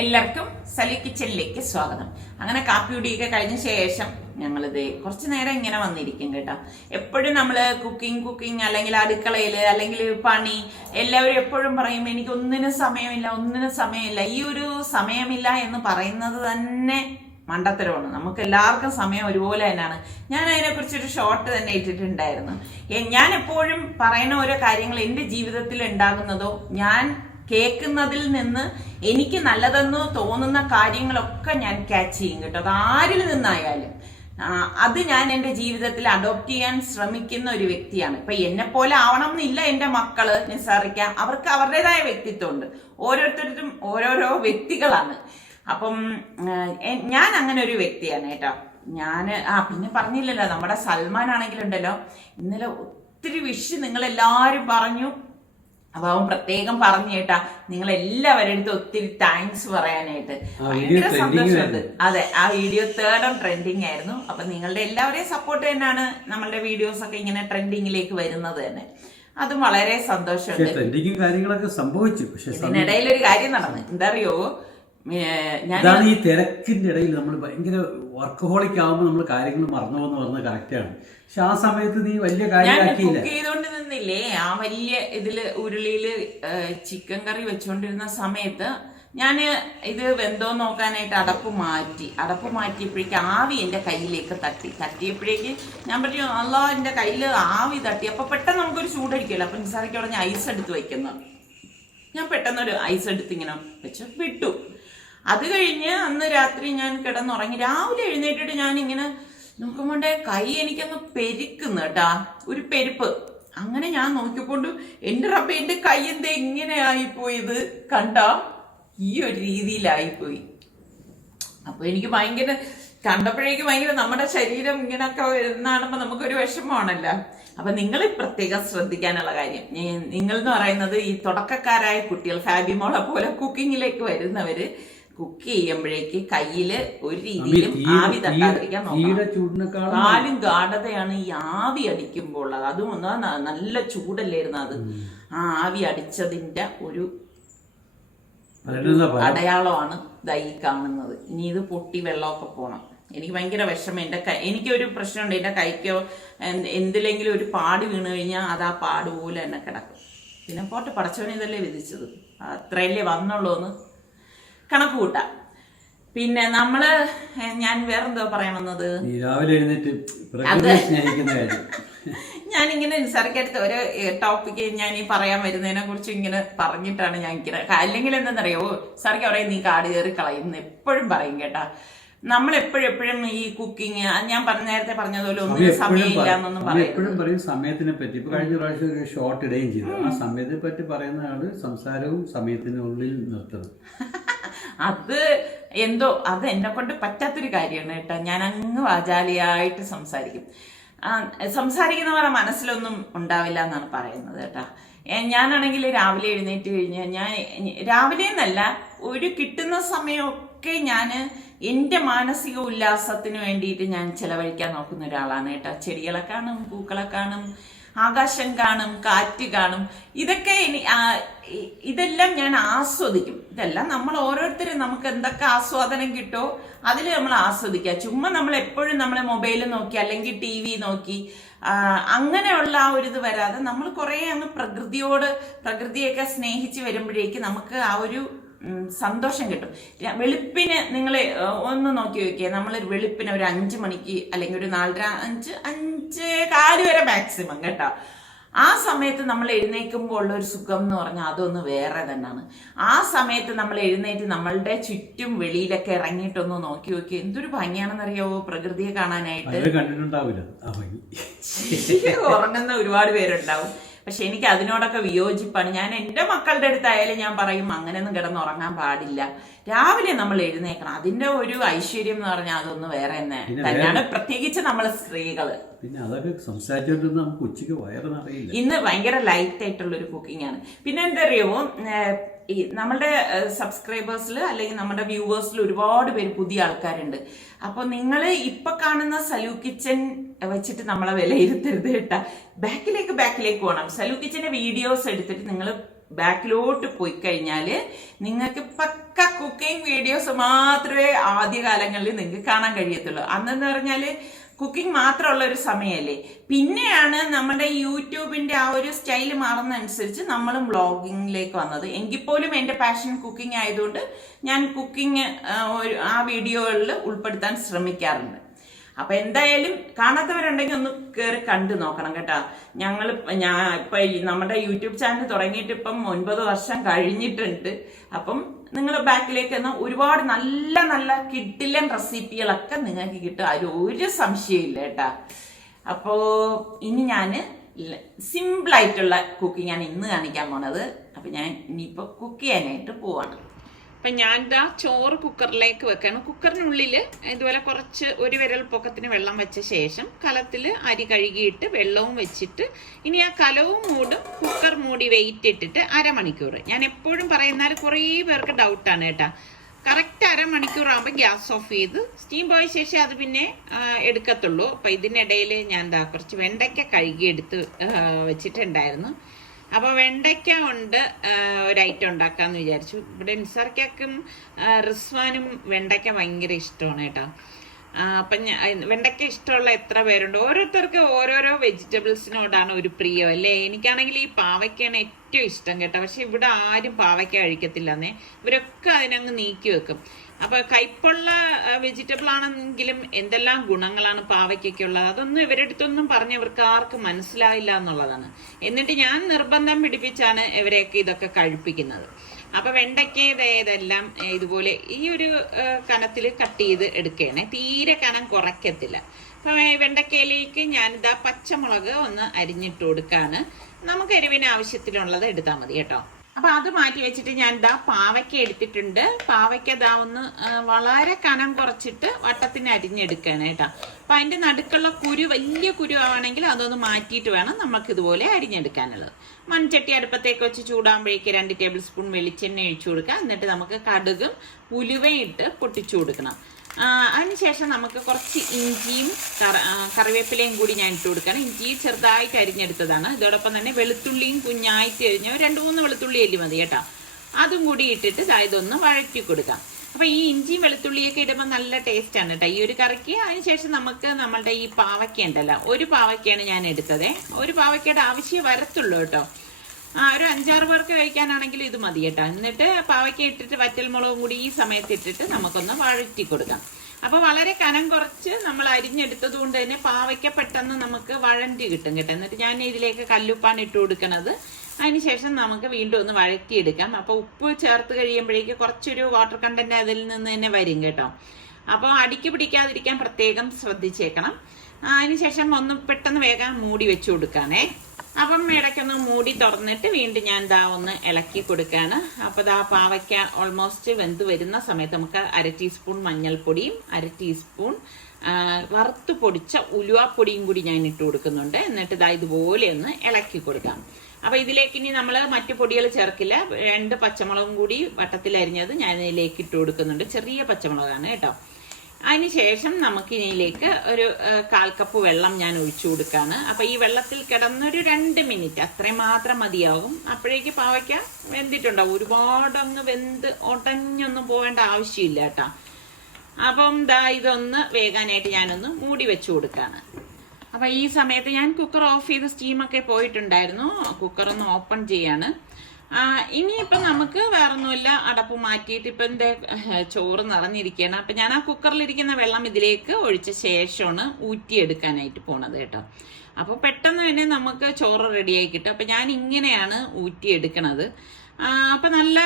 എല്ലാവർക്കും സലു കിച്ചണിലേക്ക് സ്വാഗതം. അങ്ങനെ കാപ്പിയുടിയൊക്കെ കഴിഞ്ഞ ശേഷം ഞങ്ങളിത് കുറച്ചു നേരം ഇങ്ങനെ വന്നിരിക്കും കേട്ടോ. എപ്പോഴും നമ്മള് കുക്കിംഗ് അല്ലെങ്കിൽ അടുക്കളയില് അല്ലെങ്കിൽ പണി എല്ലാവരും എപ്പോഴും പറയും എനിക്ക് ഒന്നിനും സമയമില്ല. ഈ ഒരു സമയമില്ല എന്ന് പറയുന്നത് തന്നെ മണ്ടത്തരമാണ്. നമുക്ക് എല്ലാവർക്കും സമയം ഒരുപോലെ തന്നെയാണ്. ഞാൻ അതിനെക്കുറിച്ചൊരു ഷോർട്ട് തന്നെ ഇട്ടിട്ടുണ്ടായിരുന്നു. ഞാൻ എപ്പോഴും പറയുന്ന ഓരോ കാര്യങ്ങൾ എൻ്റെ ജീവിതത്തിൽ ഉണ്ടാകുന്നതോ ഞാൻ കേൾക്കുന്നതിൽ നിന്ന് എനിക്ക് നല്ലതെന്ന് തോന്നുന്ന കാര്യങ്ങളൊക്കെ ഞാൻ ക്യാച്ച് ചെയ്യും കേട്ടോ. അത് ആരിൽ നിന്നായാലും അത് ഞാൻ എൻ്റെ ജീവിതത്തിൽ അഡോപ്റ്റ് ചെയ്യാൻ ശ്രമിക്കുന്ന ഒരു വ്യക്തിയാണ്. ഇപ്പൊ എന്നെ പോലെ ആവണം എന്നില്ല എൻ്റെ മക്കള് നിസ്സാറിക്കാം, അവർക്ക് അവരുടേതായ വ്യക്തിത്വമുണ്ട്. ഓരോരുത്തരും ഓരോരോ വ്യക്തികളാണ്. അപ്പം ഞാൻ അങ്ങനെ ഒരു വ്യക്തിയാണ് കേട്ടോ. പിന്നെ പറഞ്ഞില്ലല്ലോ, നമ്മുടെ സൽമാൻ ആണെങ്കിലുണ്ടല്ലോ, ഇന്നലെ ഒത്തിരി വിഷ് നിങ്ങളെല്ലാവരും പറഞ്ഞു. അപ്പൊ അവൻ പ്രത്യേകം പറഞ്ഞു കേട്ടാ, നിങ്ങൾ എല്ലാവരുടെ അടുത്ത് ഒത്തിരി താങ്ക്സ് പറയാനായിട്ട് ഭയങ്കര സന്തോഷമുണ്ട്. അതെ, ആ വീഡിയോ 3rd ട്രെൻഡിങ് ആയിരുന്നു. അപ്പൊ നിങ്ങളുടെ എല്ലാവരെയും സപ്പോർട്ട് തന്നെയാണ് നമ്മളുടെ വീഡിയോസ് ഒക്കെ ഇങ്ങനെ ട്രെൻഡിങ്ങിലേക്ക് വരുന്നത് തന്നെ. അതും വളരെ സന്തോഷമുണ്ട്. ഇതിനിടയിൽ ഒരു കാര്യം നടന്നു, എന്താ അറിയോ, ഇതാണ് ഈ തിരക്കിന്റെ ഇടയിൽ നമ്മൾ ഭയങ്കര വർക്കഹോളിക് ആവുമ്പോൾ നമ്മൾ കാര്യങ്ങൾ മറന്നു പോകുന്ന പറഞ്ഞത് കറക്റ്റാണ്. പക്ഷെ ആ സമയത്ത് നീ വലിയ കാര്യമാക്കിയില്ല. കുക്ക് ചെയ്തോണ്ട് നിന്നില്ലേ, ആ വലിയ ഇതില് ഉരുളിയില് ചിക്കൻ കറി വെച്ചോണ്ടിരുന്ന സമയത്ത് ഞാൻ ഇത് വെന്തോ നോക്കാനായിട്ട് അടപ്പ് മാറ്റിയപ്പോഴേക്ക് ആവി എൻ്റെ കയ്യിലേക്ക് തട്ടിയപ്പോഴേക്ക് ഞാൻ പറഞ്ഞു, അല്ലാ എൻ്റെ കയ്യിൽ ആവി തട്ടി. അപ്പൊ പെട്ടെന്ന് നമുക്കൊരു ചൂടടിക്കുമല്ലോ. അപ്പൊ നിസാറിക്ക് പറഞ്ഞ ഐസ് എടുത്ത് വെക്കുന്നു. ഞാൻ പെട്ടെന്നൊരു ഐസ് എടുത്ത് ഇങ്ങനെ വെച്ച് വിട്ടു. അത് കഴിഞ്ഞ് അന്ന് രാത്രി ഞാൻ കിടന്നുറങ്ങി. രാവിലെ എഴുന്നേറ്റിട്ട് ഞാൻ ഇങ്ങനെ നോക്കുമ്പോണ്ടേ കൈ എനിക്കങ്ങ് പെരുക്കുന്നു കേട്ടാ, ഒരു പെരുപ്പ്. അങ്ങനെ ഞാൻ നോക്കിക്കൊണ്ട് എൻ്റെ റബ്ബേ, എൻ്റെ കൈ എന്താ ഇങ്ങനെ ആയിപ്പോയത് കണ്ടാ, ഈ ഒരു രീതിയിലായിപ്പോയി. അപ്പൊ എനിക്ക് ഭയങ്കര കണ്ടപ്പോഴേക്ക് ഭയങ്കര നമ്മുടെ ശരീരം ഇങ്ങനെയൊക്കെ വരുന്നാണുമ്പോ നമുക്കൊരു വിഷമമാണല്ലോ. അപ്പൊ നിങ്ങൾ പ്രത്യേകം ശ്രദ്ധിക്കാനുള്ള കാര്യം, നിങ്ങൾ എന്ന് പറയുന്നത് ഈ തുടക്കക്കാരായ കുട്ടികൾ, ഫാബിമോളെ പോലെ കുക്കിങ്ങിലേക്ക് വരുന്നവര് കുക്ക് ചെയ്യുമ്പോഴേക്ക് കയ്യില് ഒരു രീതിയിലും ആവി തട്ടാതിരിക്കാൻ നോക്കണം. കാലും ഗാഠതയാണ് ഈ ആവി അടിക്കുമ്പോൾ. അതും നല്ല ചൂടല്ലായിരുന്നു അത്. ആ ആവി അടിച്ചതിന്റെ ഒരു അടയാളമാണ് ഇതായി കാണുന്നത്. ഇനി ഇത് പൊട്ടി വെള്ളമൊക്കെ പോണം. എനിക്ക് ഭയങ്കര വിഷമം. എനിക്കൊരു പ്രശ്നമുണ്ട്, എൻ്റെ കൈക്കോ എന്തിലെങ്കിലും ഒരു പാട് വീണ് കഴിഞ്ഞാൽ അത് ആ പാട് പോലെ തന്നെ കിടക്കും. പിന്നെ പോട്ടെ, പടച്ചവനെ ഇതല്ലേ വിധിച്ചത്, അത്രയല്ലേ വന്നുള്ളൂ എന്ന് കണക്ക് കൂട്ടാം. പിന്നെ ഞാൻ വേറെന്തോ പറയാൻ വന്നത്, ഞാനിങ്ങനെ നിസാറിക്കടുത്ത് ഒരു ടോപ്പിക്ക് ഞാൻ ഈ പറയാൻ വരുന്നതിനെ കുറിച്ച് ഇങ്ങനെ പറഞ്ഞിട്ടാണ് ഞാൻ അല്ലെങ്കിൽ എന്താണെന്നറിയോ, സാറിക്ക് പറയും നീ കാട് കയറി കളയുന്നു എപ്പോഴും പറയും കേട്ടാ. നമ്മൾ എപ്പോഴും ഈ കുക്കിങ്, ഞാൻ നേരത്തെ പറഞ്ഞതുപോലെ ഒന്നും സമയമില്ല എന്നൊന്നും പറയും. സമയത്തിനെ പറ്റി ഇപ്പൊ കഴിഞ്ഞ പ്രാവശ്യം ഒരു ഷോർട്ട് ഇടുകയും ചെയ്തു. ആ സമയത്തെ പറ്റി പറയുന്ന ആള് സംസാരവും സമയത്തിനുള്ളിൽ നിർത്തുന്നത്. അത് എന്നെ കൊണ്ട് പറ്റാത്തൊരു കാര്യമാണ് കേട്ടോ. ഞാൻ അങ്ങ് വാചാലിയായിട്ട് സംസാരിക്കുന്നവരുടെ മനസ്സിലൊന്നും ഉണ്ടാവില്ല എന്നാണ് പറയുന്നത് കേട്ടോ. ഞാനാണെങ്കിൽ രാവിലെ എഴുന്നേറ്റ് കഴിഞ്ഞാൽ ഞാൻ രാവിലെ എന്നല്ല, ഒരു കിട്ടുന്ന സമയമൊക്കെ ഞാൻ എൻ്റെ മാനസിക ഉല്ലാസത്തിന് വേണ്ടിയിട്ട് ഞാൻ ചെലവഴിക്കാൻ നോക്കുന്ന ഒരാളാണ് കേട്ടോ. ചെടികളെ കാണും, പൂക്കളെ കാണും, ആകാശം കാണും, കാറ്റ് കാണും. ഇതെല്ലാം ഞാൻ ആസ്വദിക്കും. ഇതെല്ലാം നമ്മൾ ഓരോരുത്തരും നമുക്ക് എന്തൊക്കെ ആസ്വാദനം കിട്ടോ അതിൽ നമ്മൾ ആസ്വദിക്കുക. ചുമ്മാ നമ്മൾ എപ്പോഴും നമ്മളെ മൊബൈൽ നോക്കി അല്ലെങ്കിൽ TV നോക്കി അങ്ങനെയുള്ള ആ ഒരു ഇത് വരാതെ നമ്മൾ കുറെ അങ്ങ് പ്രകൃതിയൊക്കെ സ്നേഹിച്ച് വരുമ്പോഴേക്ക് നമുക്ക് ആ ഒരു സന്തോഷം കിട്ടും. വെളുപ്പിന് നിങ്ങൾ ഒന്ന് നോക്കി നോക്കിയേ, നമ്മൾ വെളുപ്പിന് ഒരു 5 മണിക്ക് അല്ലെങ്കിൽ ഒരു 4:30 വരെ മാക്സിമം കേട്ടോ. ആ സമയത്ത് നമ്മൾ എഴുന്നേൽക്കുമ്പോൾ ഉള്ള ഒരു സുഖം എന്ന് പറഞ്ഞാൽ അതൊന്ന് വേറെ തന്നെയാണ്. ആ സമയത്ത് നമ്മൾ എഴുന്നേറ്റ് നമ്മളുടെ ചുറ്റും വെളിയിലൊക്കെ ഇറങ്ങിയിട്ടൊന്ന് നോക്കി എന്തൊരു ഭംഗിയാണെന്നറിയാവോ പ്രകൃതിയെ കാണാനായിട്ട്. ഉറങ്ങുന്ന ഒരുപാട് പേരുണ്ടാവും. പക്ഷെ എനിക്ക് അതിനോടൊക്കെ വിയോജിപ്പാണ്. ഞാൻ എൻ്റെ മക്കളുടെ അടുത്തായാലും ഞാൻ പറയും അങ്ങനെയൊന്നും കിടന്നുറങ്ങാൻ പാടില്ല, രാവിലെ നമ്മൾ എഴുന്നേക്കണം. അതിന്റെ ഒരു ഐശ്വര്യം എന്ന് പറഞ്ഞാൽ അതൊന്നും വേറെ തന്നെയാണ്, പ്രത്യേകിച്ച് നമ്മള് സ്ത്രീകള്. പിന്നെ അതൊക്കെ സംസാരിച്ചോണ്ട് നമുക്ക് ഉച്ചയ്ക്ക് വയറിനറിയില്ല. ഇന്ന് ഭയങ്കര ലൈറ്റ് ആയിട്ടുള്ള ഒരു കുക്കിംഗ് ആണ്. പിന്നെ എന്താ അറിയുമോ, നമ്മുടെ സബ്സ്ക്രൈബേഴ്സിൽ അല്ലെങ്കിൽ നമ്മുടെ വ്യൂവേഴ്സിൽ ഒരുപാട് പേര് പുതിയ ആൾക്കാരുണ്ട്. അപ്പൊ നിങ്ങൾ ഇപ്പൊ കാണുന്ന സലു കിച്ചൻ വെച്ചിട്ട് നമ്മളെ വിലയിരുത്തരുത് കേട്ടാ. ബാക്കിലേക്ക് പോകണം. സലു കിച്ചന്റെ വീഡിയോസ് എടുത്തിട്ട് നിങ്ങൾ ബാക്കിലോട്ട് പോയി കഴിഞ്ഞാൽ നിങ്ങൾക്ക് പക്ക കുക്കിംഗ് വീഡിയോസ് മാത്രമേ ആദ്യകാലങ്ങളിൽ നിങ്ങൾക്ക് കാണാൻ കഴിയത്തുള്ളൂ. അന്നെന്ന് പറഞ്ഞാൽ കുക്കിംഗ് മാത്രമുള്ള ഒരു സമയമല്ലേ. പിന്നെയാണ് നമ്മുടെ യൂട്യൂബിന്റെ ആ ഒരു സ്റ്റൈല് മാറുന്നതനുസരിച്ച് നമ്മളും വ്ളോഗിങ്ങിലേക്ക് വന്നത്. എങ്കിൽ പോലും എൻ്റെ പാഷൻ കുക്കിംഗ് ആയതുകൊണ്ട് ഞാൻ കുക്കിംഗ് ആ വീഡിയോകളിൽ ഉൾപ്പെടുത്താൻ ശ്രമിക്കാറുണ്ട്. അപ്പൊ എന്തായാലും കാണാത്തവരുണ്ടെങ്കിൽ ഒന്ന് കയറി കണ്ടു നോക്കണം കേട്ടോ. ഞാൻ ഇപ്പൊ നമ്മുടെ യൂട്യൂബ് ചാനൽ തുടങ്ങിയിട്ട് ഇപ്പം 9 വർഷം കഴിഞ്ഞിട്ടുണ്ട്. അപ്പം നിങ്ങൾ ബാക്കിലേക്ക് ഒരുപാട് നല്ല നല്ല കിഡിലൻ റെസിപ്പികളൊക്കെ നിങ്ങൾക്ക് കിട്ടും, അതിൽ ഒരു സംശയമില്ല കേട്ടാ. അപ്പോ ഇനി ഞാൻ സിമ്പിളായിട്ടുള്ള കുക്കിംഗ് ആണ് ഇന്ന് കാണിക്കാൻ പോണത്. അപ്പൊ ഞാൻ ഇനിയിപ്പോ കുക്ക് ചെയ്യാനായിട്ട് പോവാണ്. അപ്പം ഞാൻ ചോറ് കുക്കറിലേക്ക് വെക്കാണ്. കുക്കറിനുള്ളിൽ ഇതുപോലെ കുറച്ച് ഒരു വിരൽ പൊക്കത്തിന് വെള്ളം വെച്ച ശേഷം കലത്തിൽ അരി കഴുകിയിട്ട് വെള്ളവും വെച്ചിട്ട് ഇനി ആ കലവും മൂടും കുക്കർ മൂടി വെയിറ്റ് ഇട്ടിട്ട് അരമണിക്കൂർ. ഞാൻ എപ്പോഴും പറയുന്നാൽ കുറേ പേർക്ക് ഡൗട്ടാണ് കേട്ടാ. കറക്റ്റ് അരമണിക്കൂർ ആകുമ്പോൾ ഗ്യാസ് ഓഫ് ചെയ്ത് സ്റ്റീം പോയ ശേഷം അത് പിന്നെ എടുക്കത്തുള്ളൂ. അപ്പം ഇതിനിടയിൽ ഞാൻ കുറച്ച് വെണ്ടയ്ക്ക കഴുകി എടുത്ത് വെച്ചിട്ടുണ്ടായിരുന്നു. അപ്പോൾ വെണ്ടയ്ക്ക കൊണ്ട് ഒരു ഐറ്റം ഉണ്ടാക്കാമെന്ന് വിചാരിച്ചു. ഇവിടെ നിസാർക്കും റിസ്വാനും വെണ്ടയ്ക്ക ഭയങ്കര ഇഷ്ടമാണ് കേട്ടോ. അപ്പം വെണ്ടയ്ക്ക ഇഷ്ടമുള്ള എത്ര പേരുണ്ട്? ഓരോരുത്തർക്ക് ഓരോരോ വെജിറ്റബിൾസിനോടാണ് ഒരു പ്രിയം അല്ലേ. എനിക്കാണെങ്കിൽ ഈ പാവയ്ക്കാണ് ഏറ്റവും ഇഷ്ടം കേട്ടോ. പക്ഷെ ഇവിടെ ആരും പാവയ്ക്ക കഴിക്കത്തില്ലെന്നേ, ഇവരൊക്കെ അതിനങ്ങ് നീക്കി വെക്കും. അപ്പൊ കയ്പുള്ള വെജിറ്റബിൾ ആണെങ്കിലും എന്തെല്ലാം ഗുണങ്ങളാണ് പാവയ്ക്കുള്ളത്, അതൊന്നും ഇവരുടെ അടുത്തൊന്നും പറഞ്ഞ് ഇവർക്ക് ആർക്കും മനസ്സിലായില്ല എന്നുള്ളതാണ്. എന്നിട്ട് ഞാൻ നിർബന്ധം പിടിപ്പിച്ചാണ് ഇവരെയൊക്കെ ഇതൊക്കെ കഴിപ്പിക്കുന്നത്. അപ്പൊ വെണ്ടയ്ക്ക ഇതെല്ലാം ഇതുപോലെ ഈ ഒരു കനത്തിൽ കട്ട് ചെയ്ത് എടുക്കുകയാണെ, തീരെ കനം കുറയ്ക്കത്തില്ല. അപ്പൊ വെണ്ടയ്ക്കയിലേക്ക് ഞാനിതാ പച്ചമുളക് ഒന്ന് അരിഞ്ഞിട്ട് കൊടുക്കാണ്. നമുക്ക് എരിവിന് ആവശ്യത്തിനുള്ളത് എടുത്താൽ മതി കേട്ടോ. അപ്പൊ അത് മാറ്റി വെച്ചിട്ട് ഞാൻ പാവയ്ക്ക എടുത്തിട്ടുണ്ട്. പാവയ്ക്ക ഒന്ന് വളരെ കനം കുറച്ചിട്ട് വട്ടത്തിന് അരിഞ്ഞെടുക്കുകയാണ് കേട്ടോ. അപ്പൊ അതിന്റെ നടുക്കുള്ള കുരു വലിയ കുരു ആണെങ്കിൽ അതൊന്ന് മാറ്റിയിട്ട് വേണം നമുക്ക് ഇതുപോലെ അരിഞ്ഞെടുക്കാനുള്ളത്. മൺചട്ടി അടുപ്പത്തേക്ക് വെച്ച് ചൂടാകുമ്പോഴേക്ക് 2 ടേബിൾ സ്പൂൺ വെളിച്ചെണ്ണ ഒഴിച്ചു കൊടുക്കുക. എന്നിട്ട് നമുക്ക് കടുകും ഉലുവയും ഇട്ട് പൊട്ടിച്ചു കൊടുക്കണം. അതിനുശേഷം നമുക്ക് കുറച്ച് ഇഞ്ചിയും കറിവേപ്പിലയും കൂടി ഞാൻ ഇട്ട് കൊടുക്കണം. ഇഞ്ചി ചെറുതായിട്ട് അരിഞ്ഞെടുത്തതാണ്. ഇതോടൊപ്പം തന്നെ വെളുത്തുള്ളിയും കുഞ്ഞായിട്ട് അരിഞ്ഞ 2-3 വെളുത്തുള്ളി അല്ലി മതി കേട്ടോ. അതും കൂടി ഇട്ടിട്ട് ഇതൊന്ന് വഴറ്റി കൊടുക്കാം. അപ്പൊ ഈ ഇഞ്ചിയും വെളുത്തുള്ളിയൊക്കെ ഇടുമ്പോൾ നല്ല ടേസ്റ്റ് ആണ് കേട്ടോ ഈ ഒരു കറിക്ക്. അതിനുശേഷം നമുക്ക് നമ്മളുടെ ഈ പാവയ്ക്ക ഉണ്ടല്ലോ, ഒരു പാവയ്ക്കയാണ് ഞാൻ എടുത്തത്. ഒരു പാവയ്ക്കയുടെ ആവശ്യം വരത്തുള്ളൂ കേട്ടോ. ഒരു 5-6 പേർക്ക് കഴിക്കാനാണെങ്കിൽ ഇത് മതി കേട്ടോ. എന്നിട്ട് പാവയ്ക്ക ഇട്ടിട്ട് വറ്റൽമുളകും കൂടി ഈ സമയത്ത് ഇട്ടിട്ട് നമുക്കൊന്ന് വഴറ്റി കൊടുക്കാം. അപ്പൊ വളരെ കനം കുറച്ച് നമ്മൾ അരിഞ്ഞെടുത്തത് കൊണ്ട് തന്നെ പാവയ്ക്ക പെട്ടെന്ന് നമുക്ക് വഴണ്ടി കിട്ടും കേട്ടോ. എന്നിട്ട് ഞാൻ ഇതിലേക്ക് കല്ലുപ്പാണ് ഇട്ട് കൊടുക്കുന്നത്. അതിനുശേഷം നമുക്ക് വീണ്ടും ഒന്ന് വഴറ്റിയെടുക്കാം. അപ്പൊ ഉപ്പ് ചേർത്ത് കഴിയുമ്പോഴേക്ക് കുറച്ചൊരു വാട്ടർ കണ്ടന്റ് അതിൽ നിന്ന് തന്നെ വരും കേട്ടോ. അപ്പോൾ അടിക്ക് പിടിക്കാതിരിക്കാൻ പ്രത്യേകം ശ്രദ്ധിച്ചേക്കണം. അതിനുശേഷം ഒന്ന് പെട്ടെന്ന് വേഗം മൂടി വെച്ചു കൊടുക്കാനേ. അപ്പം ഇടയ്ക്കൊന്ന് മൂടി തുറന്നിട്ട് വീണ്ടും ഞാൻ ഒന്ന് ഇളക്കി കൊടുക്കുകയാണ്. അപ്പോൾ പാവയ്ക്ക ഓൾമോസ്റ്റ് വെന്ത് വരുന്ന സമയത്ത് നമുക്ക് 1/2 ടീസ്പൂൺ മഞ്ഞൾപ്പൊടിയും 1/2 ടീസ്പൂൺ വറുത്ത് പൊടിച്ച ഉലുവാപ്പൊടിയും കൂടി ഞാൻ ഇട്ട് കൊടുക്കുന്നുണ്ട്. എന്നിട്ട് ഇതുപോലെ ഒന്ന് ഇളക്കി കൊടുക്കാം. അപ്പൊ ഇതിലേക്ക് ഇനി നമ്മൾ മറ്റു പൊടികൾ ചേർക്കില്ല. 2 പച്ചമുളകും കൂടി വട്ടത്തിൽ അരിഞ്ഞത് ഞാൻ ഇതിലേക്ക് ഇട്ട് കൊടുക്കുന്നുണ്ട്. ചെറിയ പച്ചമുളകാണ് കേട്ടോ. അതിനുശേഷം നമുക്ക് ഇതിലേക്ക് ഒരു 1/4 കപ്പ് വെള്ളം ഞാൻ ഒഴിച്ചു കൊടുക്കാണ്. അപ്പൊ ഈ വെള്ളത്തിൽ കിടന്നൊരു 2 മിനിറ്റ് അത്രയും മാത്രം മതിയാവും. അപ്പോഴേക്ക് പാവയ്ക്ക വെന്തിട്ടുണ്ടാവും. ഒരുപാട് അങ്ങ് വെന്ത് ഉടഞ്ഞൊന്നും പോവേണ്ട ആവശ്യമില്ല കേട്ടോ. അപ്പം ഇതൊന്ന് വേകാനായിട്ട് ഞാനൊന്ന് മൂടി വെച്ചു കൊടുക്കാണ്. അപ്പൊ ഈ സമയത്ത് ഞാൻ കുക്കർ ഓഫ് ചെയ്ത് സ്റ്റീമൊക്കെ പോയിട്ടുണ്ടായിരുന്നു. കുക്കർ ഒന്ന് ഓപ്പൺ ചെയ്യാണ്. ഇനിയിപ്പം നമുക്ക് വേറൊന്നുമില്ല, അടപ്പ് മാറ്റിയിട്ട് ഇപ്പം എൻ്റെ ചോറ് നിറഞ്ഞിരിക്കുകയാണ്. അപ്പം ഞാൻ ആ കുക്കറിലിരിക്കുന്ന വെള്ളം ഇതിലേക്ക് ഒഴിച്ച ശേഷമാണ് ഊറ്റിയെടുക്കാനായിട്ട് പോണത് കേട്ടോ. അപ്പോൾ പെട്ടെന്ന് തന്നെ നമുക്ക് ചോറ് റെഡിയായി കിട്ടും. അപ്പം ഞാൻ ഇങ്ങനെയാണ് ഊറ്റിയെടുക്കണത്. അപ്പം നല്ല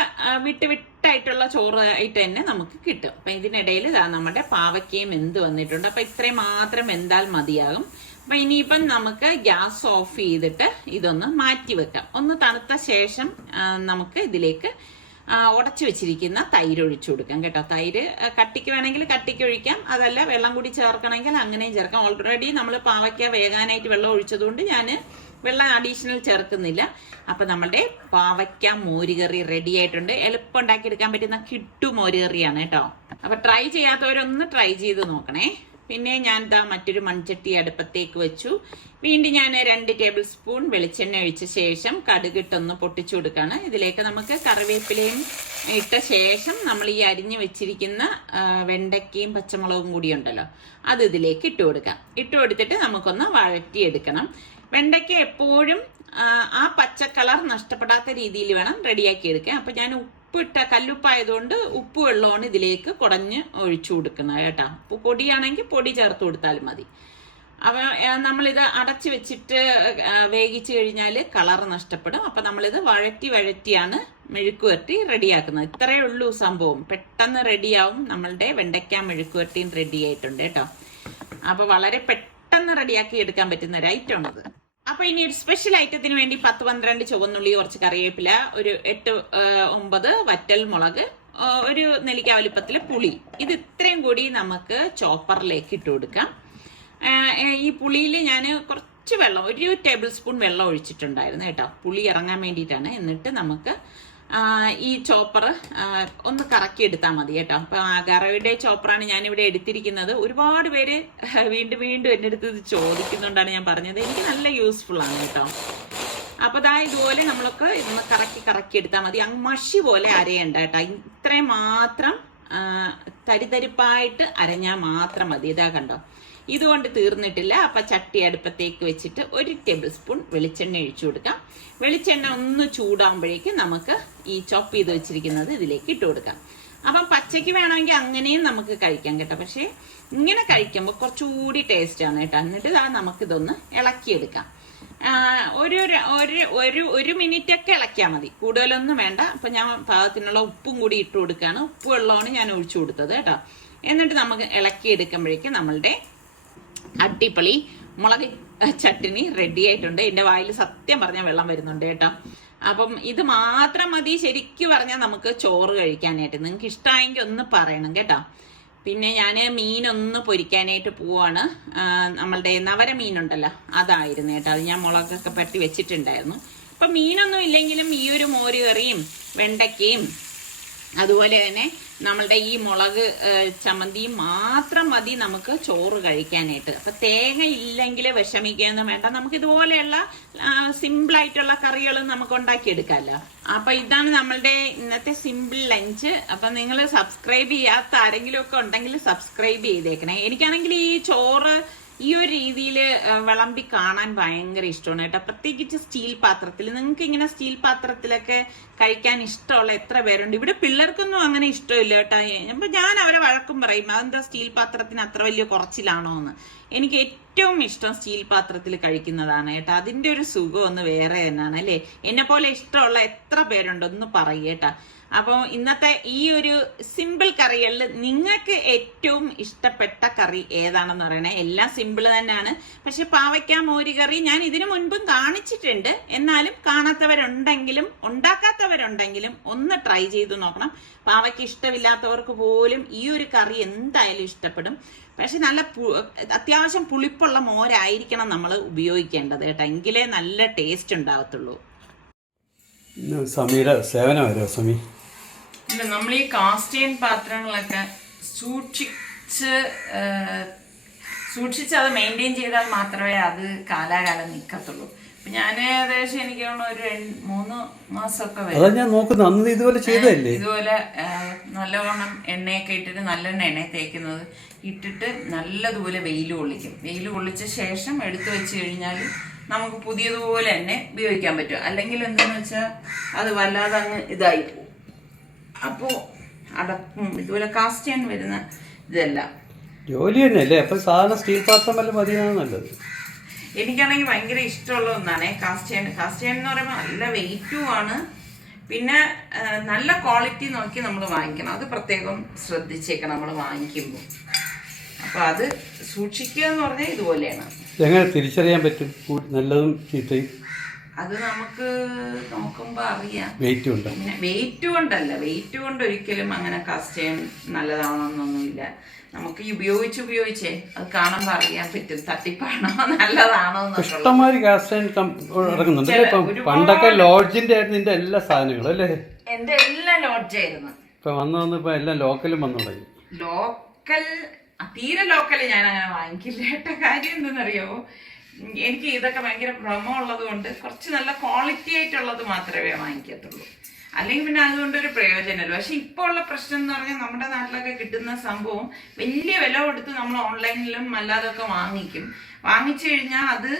വിട്ടായിട്ടുള്ള ചോറായിട്ട് തന്നെ നമുക്ക് കിട്ടും. അപ്പം ഇതിനിടയിൽ നമ്മുടെ പാവയ്ക്കയും വെന്ത് വന്നിട്ടുണ്ട്. അപ്പം ഇത്രയും മാത്രം വെന്താൽ മതിയാകും. അപ്പൊ ഇനിയിപ്പം നമുക്ക് ഗ്യാസ് ഓഫ് ചെയ്തിട്ട് ഇതൊന്ന് മാറ്റി വെക്കാം. ഒന്ന് തണുത്ത ശേഷം നമുക്ക് ഇതിലേക്ക് ഉടച്ചു വെച്ചിരിക്കുന്ന തൈര് ഒഴിച്ചു കൊടുക്കാം കേട്ടോ. തൈര് കട്ടിക്ക് വേണമെങ്കിൽ കട്ടിക്ക് ഒഴിക്കാം, അതല്ല വെള്ളം കൂടി ചേർക്കണമെങ്കിൽ അങ്ങനെയും ചേർക്കാം. ഓൾറെഡി നമ്മൾ പാവയ്ക്ക വേകാനായിട്ട് വെള്ളം ഒഴിച്ചതുകൊണ്ട് ഞാൻ വെള്ളം അഡീഷണൽ ചേർക്കുന്നില്ല. അപ്പൊ നമ്മളുടെ പാവയ്ക്ക മോരുകറി റെഡി ആയിട്ടുണ്ട്. എളുപ്പം ഉണ്ടാക്കിയെടുക്കാൻ പറ്റുന്ന കിട്ടു മോരുകറിയാണ് കേട്ടോ. അപ്പൊ ട്രൈ ചെയ്യാത്തവരൊന്ന് ട്രൈ ചെയ്ത് നോക്കണേ. പിന്നെ ഞാൻ മറ്റൊരു മൺചട്ടി അടുപ്പത്തേക്ക് വെച്ചു. വീണ്ടും ഞാൻ 2 ടേബിൾ സ്പൂൺ വെളിച്ചെണ്ണ ഒഴിച്ച ശേഷം കടുകിട്ടൊന്ന് പൊട്ടിച്ചു കൊടുക്കുകയാണ്. ഇതിലേക്ക് നമുക്ക് കറിവേപ്പിലയും ഇട്ട ശേഷം നമ്മൾ ഈ അരിഞ്ഞു വെച്ചിരിക്കുന്ന വെണ്ടയ്ക്കയും പച്ചമുളകും കൂടി ഉണ്ടല്ലോ, അത് ഇതിലേക്ക് ഇട്ട് കൊടുക്കാം. ഇട്ട് കൊടുത്തിട്ട് നമുക്കൊന്ന് വഴറ്റിയെടുക്കണം. വെണ്ടയ്ക്ക എപ്പോഴും ആ പച്ച കളർ നഷ്ടപ്പെടാത്ത രീതിയിൽ വേണം റെഡിയാക്കി എടുക്കാൻ. അപ്പൊ ഞാൻ ഉപ്പിട്ട കല്ലുപ്പായതുകൊണ്ട് ഉപ്പ് വെള്ളമാണ് ഇതിലേക്ക് കുടഞ്ഞ് ഒഴിച്ചു കൊടുക്കുന്നത് കേട്ടോ. പൊടിയാണെങ്കിൽ പൊടി ചേർത്ത് കൊടുത്താലും മതി. അപ്പൊ നമ്മളിത് അടച്ചു വെച്ചിട്ട് വേവിച്ചു കഴിഞ്ഞാൽ കളർ നഷ്ടപ്പെടും. അപ്പൊ നമ്മളിത് വഴറ്റിയാണ് മെഴുക്കുവരട്ടി റെഡിയാക്കുന്നത്. ഇത്രയേ ഉള്ളൂ സംഭവം. പെട്ടെന്ന് റെഡിയാവും. നമ്മളുടെ വെണ്ടയ്ക്ക മെഴുക്കുവരട്ടിയും റെഡി ആയിട്ടുണ്ട് കേട്ടോ. അപ്പൊ വളരെ പെട്ടെന്ന് റെഡിയാക്കി എടുക്കാൻ പറ്റുന്ന ഒരു ഐറ്റം ആണത്. അപ്പൊ ഇനി ഒരു സ്പെഷ്യൽ ഐറ്റത്തിന് വേണ്ടി 10-12 ചുവന്നുള്ളി, കുറച്ച് കറിവേപ്പില, ഒരു 8-9 വറ്റൽ മുളക്, ഒരു നെല്ലിക്ക വലിപ്പത്തിലെ പുളി, ഇത് ഇത്രയും കൂടി നമുക്ക് ചോപ്പറിലേക്ക് ഇട്ട് കൊടുക്കാം. ഈ പുളിയിൽ ഞാൻ കുറച്ച് വെള്ളം, 1 ടേബിൾ സ്പൂൺ വെള്ളം ഒഴിച്ചിട്ടുണ്ടായിരുന്നു കേട്ടോ, പുളി ഇറങ്ങാൻ വേണ്ടിയിട്ടാണ്. എന്നിട്ട് നമുക്ക് ഈ ചോപ്പർ ഒന്ന് കറക്കി എടുത്താൽ മതി കേട്ടോ. അപ്പൊ ഗറയുടെ ചോപ്പറാണ് ഞാനിവിടെ എടുത്തിരിക്കുന്നത്. ഒരുപാട് പേര് വീണ്ടും എൻ്റെ അടുത്ത് ഇത് ചോദിക്കുന്നുണ്ടാണ് ഞാൻ പറഞ്ഞത്. എനിക്ക് നല്ല യൂസ്ഫുൾ ആണ് കേട്ടോ. അപ്പൊ ഇതുപോലെ നമ്മളൊക്കെ ഇന്ന് കറക്കി എടുത്താൽ മതി. മഷി പോലെ അരയണ്ട കേട്ടോ. ഇത്രയും മാത്രം തരിതരിപ്പായിട്ട് അരഞ്ഞാൽ മാത്രം മതി. ഇതാ കണ്ടോ, ഇതുകൊണ്ട് തീർന്നിട്ടില്ല. അപ്പൊ ചട്ടി അടുപ്പത്തേക്ക് വെച്ചിട്ട് 1 ടേബിൾ സ്പൂൺ വെളിച്ചെണ്ണ ഒഴിച്ചു കൊടുക്കാം. വെളിച്ചെണ്ണ ഒന്ന് ചൂടാകുമ്പോഴേക്കും നമുക്ക് ഈ ചോപ്പ് ചെയ്ത് വെച്ചിരിക്കുന്നത് ഇതിലേക്ക് ഇട്ട് കൊടുക്കാം. അപ്പം പച്ചയ്ക്ക് വേണമെങ്കിൽ അങ്ങനെയും നമുക്ക് കഴിക്കാം കേട്ടോ. പക്ഷെ ഇങ്ങനെ കഴിക്കുമ്പോൾ കുറച്ചുകൂടി ടേസ്റ്റ് ആണ് കേട്ടോ. എന്നിട്ട് നമുക്കിതൊന്ന് ഇളക്കിയെടുക്കാം. ഒരു മിനിറ്റ് ഒക്കെ ഇളക്കിയാൽ മതി, കൂടുതലൊന്നും വേണ്ട. അപ്പൊ ഞാൻ പാകത്തിനുള്ള ഉപ്പും കൂടി ഇട്ട് കൊടുക്കുകയാണ്. ഉപ്പ് വെള്ളമാണ് ഞാൻ ഒഴിച്ചു കൊടുത്തത് കേട്ടോ. എന്നിട്ട് നമുക്ക് ഇളക്കിയെടുക്കുമ്പോഴേക്കും നമ്മളുടെ അടിപൊളി മുളക് ചട്ടിനി റെഡി ആയിട്ടുണ്ട്. എന്റെ വായിൽ സത്യം പറഞ്ഞാൽ വെള്ളം വരുന്നുണ്ട് കേട്ടോ. അപ്പം ഇത് മാത്രം മതി ശരിക്കും പറഞ്ഞാൽ നമുക്ക് ചോറ് കഴിക്കാനായിട്ട്. നിങ്ങൾക്ക് ഇഷ്ടമായെങ്കിൽ ഒന്ന് പറയണം കേട്ടോ. പിന്നെ ഞാൻ മീനൊന്ന് പൊരിക്കാനായിട്ട് പോവാണ്. നമ്മളുടെ നവര മീനുണ്ടല്ലോ, അതായിരുന്നു കേട്ടോ. അത് ഞാൻ മുളകൊക്കെ പറ്റി വെച്ചിട്ടുണ്ടായിരുന്നു. ഇപ്പൊ മീനൊന്നും ഇല്ലെങ്കിലും ഈ ഒരു മോര് കറിയും വെണ്ടയ്ക്കയും അതുപോലെ തന്നെ നമ്മളുടെ ഈ മുളക് ചമ്മന്തിയും മാത്രം മതി നമുക്ക് ചോറ് കഴിക്കാനായിട്ട്. അപ്പൊ തേങ്ങ ഇല്ലെങ്കിൽ വിഷമിക്കുകയൊന്നും വേണ്ട. നമുക്ക് ഇതുപോലെയുള്ള സിമ്പിളായിട്ടുള്ള കറികളും നമുക്ക് ഉണ്ടാക്കിയെടുക്കാമല്ലോ. അപ്പൊ ഇതാണ് നമ്മളുടെ ഇന്നത്തെ സിമ്പിൾ ലഞ്ച്. അപ്പൊ നിങ്ങൾ സബ്സ്ക്രൈബ് ചെയ്യാത്ത ആരെങ്കിലും ഒക്കെ ഉണ്ടെങ്കിൽ സബ്സ്ക്രൈബ് ചെയ്തേക്കണേ. എനിക്കാണെങ്കിൽ ഈ ചോറ് ഈ ഒരു രീതിയിൽ വിളമ്പി കാണാൻ ഭയങ്കര ഇഷ്ടമാണ് കേട്ടോ. പ്രത്യേകിച്ച് സ്റ്റീൽ പാത്രത്തിൽ. നിങ്ങൾക്ക് ഇങ്ങനെ സ്റ്റീൽ പാത്രത്തിലൊക്കെ കഴിക്കാൻ ഇഷ്ടമുള്ള എത്ര പേരുണ്ട്? ഇവിടെ പിള്ളേർക്കൊന്നും അങ്ങനെ ഇഷ്ടമില്ല കേട്ടോ. അപ്പൊ ഞാൻ അവരെ വഴക്കും പറയും, അതെന്താ സ്റ്റീൽ പാത്രത്തിന് അത്ര വലിയ കുറച്ചിലാണോ എന്ന്. എനിക്ക് ഏറ്റവും ഇഷ്ടം സ്റ്റീൽ പാത്രത്തിൽ കഴിക്കുന്നതാണ് കേട്ടോ. അതിന്റെ ഒരു സുഖം ഒന്ന് വേറെ തന്നെയാണ് അല്ലേ. എന്നെ പോലെ ഇഷ്ടമുള്ള എത്ര പേരുണ്ടൊന്ന് പറയേട്ടാ. അപ്പോൾ ഇന്നത്തെ ഈ ഒരു സിമ്പിൾ കറികളിൽ നിങ്ങൾക്ക് ഏറ്റവും ഇഷ്ടപ്പെട്ട കറി ഏതാണെന്ന് പറയണേ. എല്ലാം സിമ്പിൾ തന്നെയാണ്. പക്ഷെ പാവയ്ക്ക മോര് കറി ഞാൻ ഇതിനു മുൻപും കാണിച്ചിട്ടുണ്ട്. എന്നാലും കാണാത്തവരുണ്ടെങ്കിലും ഉണ്ടാക്കാത്തവരുണ്ടെങ്കിലും ഒന്ന് ട്രൈ ചെയ്ത് നോക്കണം. പാവയ്ക്ക് ഇഷ്ടമില്ലാത്തവർക്ക് പോലും ഈ ഒരു കറി എന്തായാലും ഇഷ്ടപ്പെടും. പക്ഷെ നല്ല അത്യാവശ്യം പുളിപ്പുള്ള മോരായിരിക്കണം നമ്മൾ ഉപയോഗിക്കേണ്ടത് കേട്ടോ. എങ്കിലേ നല്ല ടേസ്റ്റ് ഉണ്ടാകത്തുള്ളൂ. സമീര സേവനമാരോ സമി. നമ്മൾ ഈ കാസ്റ്റൈൻ പാത്രങ്ങളൊക്കെ സൂക്ഷിച്ച് അത് മെയിൻറ്റെയിൻ ചെയ്താൽ മാത്രമേ അത് കാലാകാലം നിൽക്കത്തുള്ളൂ. ഞാൻ ഏകദേശം എനിക്ക് ഒരു 3 മാസമൊക്കെ വരും. ഞാൻ നോക്കുന്നത് അന്ന് ഇതുപോലെ ചെയ്തല്ലേ. ഇതുപോലെ നല്ലവണ്ണം എണ്ണയൊക്കെ ഇട്ടിട്ട് നല്ലെണ്ണ എണ്ണ തേക്കുന്നത് ഇട്ടിട്ട് നല്ലതുപോലെ വെയിൽ കൊള്ളിക്കും. വെയിൽ കൊള്ളിച്ച ശേഷം എടുത്തു വെച്ച് കഴിഞ്ഞാൽ നമുക്ക് പുതിയതുപോലെ തന്നെ ഉപയോഗിക്കാൻ പറ്റും. അല്ലെങ്കിൽ എന്താന്ന് വെച്ചാൽ അത് വല്ലാതെ അങ്ങ് ഇതായി പോകും. അപ്പോൾ അടപ്പും ഇതുപോലെ കാസ്റ്റ് ചെയ്യാൻ വരുന്ന ഇതല്ല ജോലി തന്നെയല്ലേ. അപ്പൊ സാധാരണ സ്റ്റീൽ പാത്രം വല്ല മതിയാണ് നല്ലത്. എനിക്കാണെങ്കിൽ ഭയങ്കര ഇഷ്ടമുള്ള ഒന്നാണ് കാസ്റ്റ് ചെയ്യാൻ എന്ന് പറയുമ്പോൾ നല്ല വെയിറ്റും ആണ്. പിന്നെ നല്ല ക്വാളിറ്റി നോക്കി നമ്മൾ വാങ്ങിക്കണം. അത് പ്രത്യേകം ശ്രദ്ധിച്ചേക്കണം നമ്മൾ വാങ്ങിക്കുമ്പോൾ. അപ്പൊ അത് സൂക്ഷിക്കുക എന്ന് പറഞ്ഞാൽ ഇതുപോലെയാണ്. എങ്ങനെ തിരിച്ചറിയാൻ പറ്റും നല്ലതും ചീത്തയും? അത് നമുക്ക് നോക്കുമ്പോ അറിയാം. വെയിറ്റ് ഉണ്ട്. പിന്നെ വെയിറ്റ് കൊണ്ടല്ല, വെയിറ്റ് കൊണ്ട് ഒരിക്കലും അങ്ങനെ കാസ്റ്റ് ചെയ്യാൻ നല്ലതാണോന്നൊന്നുമില്ല. നമുക്ക് ഉപയോഗിച്ചേ അത് കാണുമ്പോ അറിയാൻ പറ്റും തട്ടിപ്പാണോ നല്ലതാണോ. ഇഷ്ടംമാതിരി കാസ്റ്റ് ഇറങ്ങുന്നുണ്ട്. പണ്ടൊക്കെ ലോഡ്ജിന്റെ ആയിരുന്നു നിന്റെ എല്ലാ സാധനങ്ങളും അല്ലേ? എന്റെ എല്ലാം ലോഡ്ജായിരുന്നു. ഇപ്പൊ വന്ന് ഇപ്പൊ എല്ലാം ലോക്കലും വന്നു തുടങ്ങി. ലോക്കൽ തീരെ ലോക്കല് ഞാൻ അങ്ങനെ വാങ്ങിക്കില്ല കേട്ട. കാര്യം എന്തെന്നറിയാമോ, എനിക്ക് ഇതൊക്കെ ഭയങ്കര ഭ്രമമുള്ളത് കൊണ്ട് കുറച്ച് നല്ല ക്വാളിറ്റി ആയിട്ടുള്ളത് മാത്രമേ വാങ്ങിക്കത്തുള്ളൂ. അല്ലെങ്കിൽ പിന്നെ അതുകൊണ്ടൊരു പ്രയോജനമല്ല. പക്ഷെ ഇപ്പോൾ ഉള്ള പ്രശ്നം എന്ന് പറഞ്ഞാൽ നമ്മുടെ നാട്ടിലൊക്കെ കിട്ടുന്ന സംഭവം വലിയ വില കൊടുത്ത് നമ്മൾ ഓൺലൈനിലും അല്ലാതൊക്കെ വാങ്ങിച്ചു കഴിഞ്ഞാൽ അത്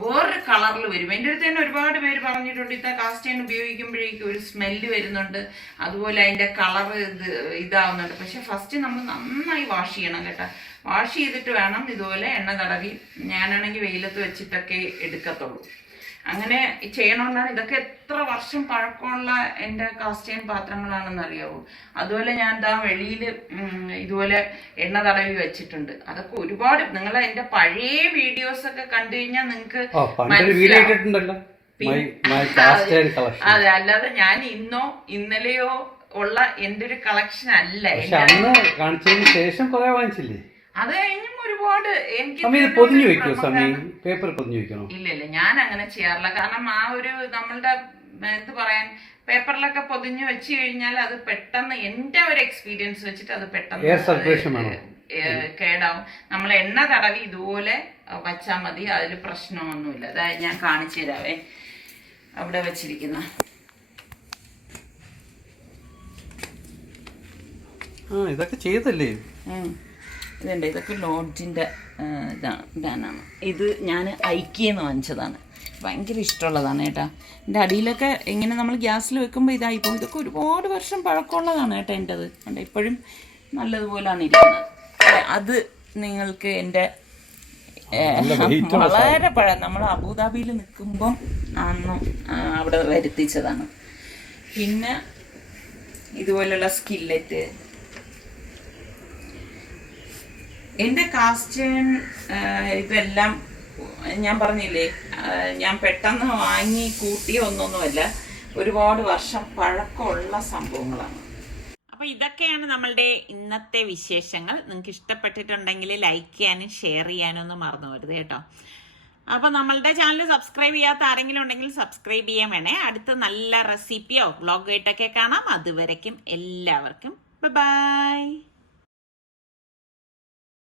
വേറൊരു കളറിൽ വരും. എൻ്റെ അടുത്ത് തന്നെ ഒരുപാട് പേര് പറഞ്ഞിട്ടുണ്ട്, ഇത്ത കാസ്റ്റ് അയൺ ഉപയോഗിക്കുമ്പോഴേക്കും ഒരു സ്മെല്ല് വരുന്നുണ്ട്, അതുപോലെ അതിൻ്റെ കളർ ഇതാവുന്നുണ്ട്. പക്ഷെ ഫസ്റ്റ് നമ്മൾ നന്നായി വാഷ് ചെയ്യണം കേട്ടോ. വാഷ് ചെയ്തിട്ട് വേണം ഇതുപോലെ എണ്ണ തടവി, ഞാനാണെങ്കിൽ വെയിലത്ത് വെച്ചിട്ടൊക്കെ എടുക്കത്തുള്ളൂ. അങ്ങനെ ചെയ്യണമെന്നാണ്. ഇതൊക്കെ എത്ര വർഷം പഴക്കമുള്ള എൻ്റെ കാസ്റ്റ് അയൺ പാത്രങ്ങളാണെന്ന് അറിയാവൂ. അതുപോലെ ഞാൻ വെളിയിൽ ഇതുപോലെ എണ്ണ തടവി വെച്ചിട്ടുണ്ട്. അതൊക്കെ ഒരുപാട്, നിങ്ങൾ എൻ്റെ പഴയ വീഡിയോസ് ഒക്കെ കണ്ടു കഴിഞ്ഞാൽ നിങ്ങൾക്ക് അതെ, അല്ലാതെ ഞാൻ ഇന്നോ ഇന്നലെയോ ഉള്ള എൻ്റെ ഒരു കളക്ഷൻ അല്ല. ശേഷം കുറെ വാങ്ങിച്ചില്ലേ? അത് കഴിഞ്ഞും ഒരുപാട് എനിക്ക് ഇല്ല, ഞാൻ അങ്ങനെ ചെയ്യാറില്ല. കാരണം ആ ഒരു നമ്മളുടെ എന്ത് പറയാൻ, പേപ്പറിലൊക്കെ പൊതിഞ്ഞു വെച്ച് കഴിഞ്ഞാൽ അത് പെട്ടെന്ന്, എന്റെ ഒരു എക്സ്പീരിയൻസ് വെച്ചിട്ട് അത് പെട്ടെന്ന് കേടാവും. നമ്മൾ എണ്ണ തടവി ഇതുപോലെ വച്ചാൽ മതി, അതിൽ പ്രശ്നമൊന്നുമില്ല. അതായത് ഞാൻ കാണിച്ചു തരാവേ, അവിടെ വെച്ചിരിക്കുന്ന ഇതൊക്കെ ചെയ്തല്ലേ. ഇതുണ്ട്, ഇതൊക്കെ ലോഡ്ജിൻ്റെ ഇടാനാണ്. ഇത് ഞാൻ ഐക്കിയെന്ന് വാങ്ങിച്ചതാണ്, ഭയങ്കര ഇഷ്ടമുള്ളതാണ് കേട്ടോ. എൻ്റെ അടിയിലൊക്കെ ഇങ്ങനെ നമ്മൾ ഗ്യാസിൽ വെക്കുമ്പോൾ ഇതായിപ്പോൾ. ഇതൊക്കെ ഒരുപാട് വർഷം പഴക്കമുള്ളതാണ് കേട്ടോ എൻ്റെത്. കണ്ട ഇപ്പോഴും നല്ലതുപോലെയാണ് ഇരിക്കുന്നത്. അത് നിങ്ങൾക്ക് എൻ്റെ വളരെ പഴം, നമ്മൾ അബുദാബിയിൽ നിൽക്കുമ്പം അന്നും അവിടെ വരുത്തിച്ചതാണ്. പിന്നെ ഇതുപോലുള്ള സ്കില്ലറ്റ്, എൻ്റെ കാസ്റ്റ് ഇതെല്ലാം ഞാൻ പറഞ്ഞില്ലേ, ഞാൻ പെട്ടെന്ന് വാങ്ങി കൂട്ടിയ ഒന്നൊന്നുമല്ല, ഒരുപാട് വർഷം പഴക്കമുള്ള സംഭവങ്ങളാണ്. അപ്പോൾ ഇതൊക്കെയാണ് നമ്മളുടെ ഇന്നത്തെ വിശേഷങ്ങൾ. നിങ്ങൾക്ക് ഇഷ്ടപ്പെട്ടിട്ടുണ്ടെങ്കിൽ ലൈക്ക് ചെയ്യാനും ഷെയർ ചെയ്യാനും ഒന്നും മറന്നു പോകരുത് കേട്ടോ. അപ്പോൾ നമ്മളുടെ ചാനൽ സബ്സ്ക്രൈബ് ചെയ്യാത്ത ആരെങ്കിലും ഉണ്ടെങ്കിൽ സബ്സ്ക്രൈബ് ചെയ്യാൻ വേണേ. അടുത്ത് നല്ല റെസിപ്പിയോ വ്ളോഗായിട്ടൊക്കെ കാണാം. അതുവരയ്ക്കും എല്ലാവർക്കും ബൈ.